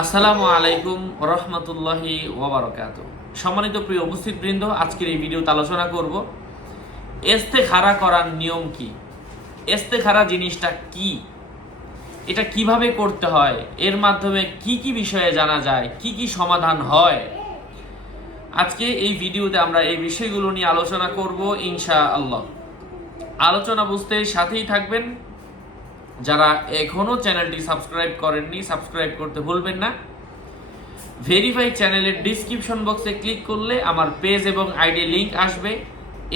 আসসালামু আলাইকুম রহমতুল্লাহি ওয়াবারাকাতুহু। সম্মানিত প্রিয় উপস্থিতবৃন্দ, আজকের এই ভিডিওতে আলোচনা করব ইস্তেখারা করার নিয়ম কি, ইস্তেখারা জিনিসটা কি, এটা কিভাবে করতে হয়, এর মাধ্যমে কি কি বিষয়ে জানা যায়, কি কি সমাধান হয়। আজকে এই ভিডিওতে আমরা এই বিষয়গুলো নিয়ে আলোচনা করব ইনশাআল্লাহ। আলোচনা বুঝতে সাথেই থাকবেন। যারা এখনো চ্যানেলটি সাবস্ক্রাইব করেননি, সাবস্ক্রাইব করতে ভুলবেন না। ভেরিফাই চ্যানেলের ডিসক্রিপশন বক্সে ক্লিক করলে আমার পেজ এবং আইডি লিংক আসবে।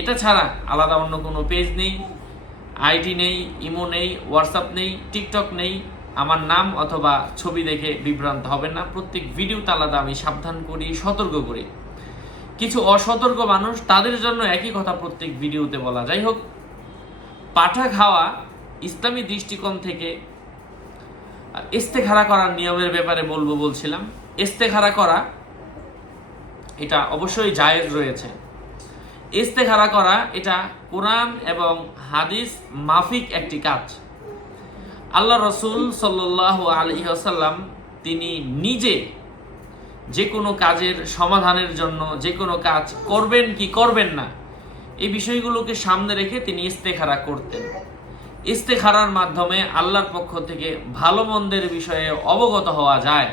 এটা ছাড়া আলাদা অন্য কোনো পেজ নেই, আইডি নেই, ইমো নেই, হোয়াটসঅ্যাপ নেই, টিকটক নেই। আমার নাম অথবা ছবি দেখে বিভ্রান্ত হবেন না। প্রত্যেক ভিডিওতে আলাদা আমি সাবধান করি, সতর্ক করি। কিছু অসতর্ক মানুষ, তাদের জন্য একই কথা প্রত্যেক ভিডিওতে বলা। যাই হোক, পাঠা খাওয়া ইসলামী দৃষ্টিকোণ থেকে ইস্তেখারা করার নিয়মের ব্যাপারে বলছিলাম। ইস্তেখারা করা এটা অবশ্যই জায়েজ রয়েছে। ইস্তেখারা করা এটা কোরআন এবং হাদিস মাফিক একটি কাজ। আল্লাহ রসুল সাল্লাল্লাহু আলাইহি ওয়াসাল্লাম তিনি নিজে যে কোনো কাজের সমাধানের জন্য, যে কোনো কাজ করবেন কি করবেন না, এই বিষয়গুলোকে সামনে রেখে তিনি ইস্তেখারা করতেন। ইস্তেখারার মাধ্যমে আল্লাহর পক্ষ থেকে ভালো মন্দের বিষয়ে অবগত হওয়া যায়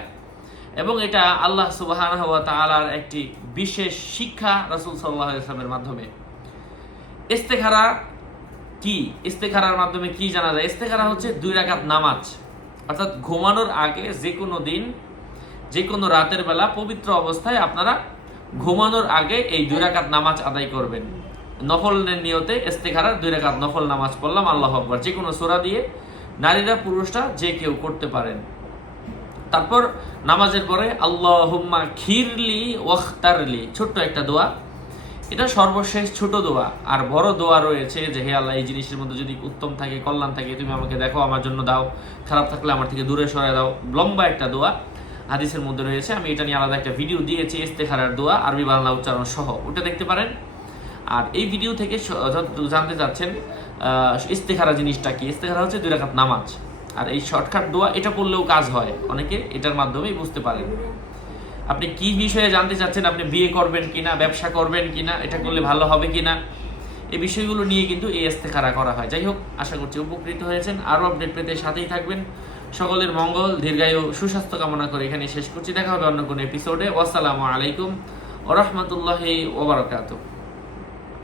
এবং এটা আল্লাহ সুবহানাহু ওয়া তাআলার একটি বিশেষ শিক্ষা রাসূল সাল্লাল্লাহু আলাইহি ওয়াসাল্লামের মাধ্যমে। ইস্তেখারা কি? ইস্তেখারার মাধ্যমে কি জানা যায়? ইস্তেখারা হচ্ছে 2 রাকাত নামাজ, অর্থাৎ ঘুমানোর আগে যে কোনো দিন, যে কোনো রাতের বেলা পবিত্র অবস্থায় আপনারা ঘুমানোর আগে এই 2 রাকাত নামাজ আদায় করবেন। নফলের নিয়তে ইস্তেখারার 2 রাকাত নফল নামাজ পড়লাম, আল্লাহু আকবার। যে কোনো সূরা দিয়ে নারীরা পুরুষরা যে কেউ করতে পারেন। তারপর নামাজের পরে আল্লাহুম্মা খিরলি ওয়াখতারলি, ছোট্ট একটা দোয়া। এটা সর্বশেষ ছোট দোয়া। আর বড় দোয়া রয়েছে যে হে আল্লাহ, এই জিনিসের মধ্যে যদি উত্তম থাকে, কল্যাণ থাকে, তুমি আমাকে দেখো, আমার জন্য দাও, খারাপ থাকলে আমার থেকে দূরে সরায় দাও। লম্বা একটা দোয়া হাদিসের মধ্যে রয়েছে। আমি এটা নিয়ে আলাদা একটা ভিডিও দিয়েছি, ইস্তেখারার দোয়া আরবি বাংলা উচ্চারণ সহ, ওটা দেখতে পারেন। আর এই ভিডিও থেকে জানতে চাচ্ছেন ইস্তেখারা জিনিসটা কি। ইস্তেখারা হচ্ছে 2 রাকাত নামাজ। আর এই শর্টকাট দোয়া, এটা পড়লেও কাজ হয়, অনেকে এটার মাধ্যমেই বুঝতে পারেন। আপনি কি বিষয়ে জানতে চাচ্ছেন, আপনি বিয়ে করবেন কিনা, ব্যবসা করবেন কিনা, এটা করলে ভালো হবে কিনা, এই বিষয়গুলো নিয়ে কিন্তু এই ইস্তেখারা করা হয়। যাই হোক, আশা করছি উপকৃত হয়েছেন। আরও আপডেট পেতে সাথেই থাকবেন। সকলের মঙ্গল, দীর্ঘায়ু, সুস্বাস্থ্য কামনা করে এখানে শেষ করছি। দেখা হবে অন্য কোনো এপিসোডে। ওয়াসসালামু আলাইকুম ওয়া রাহমাতুল্লাহি ওয়া বারাকাতুহু।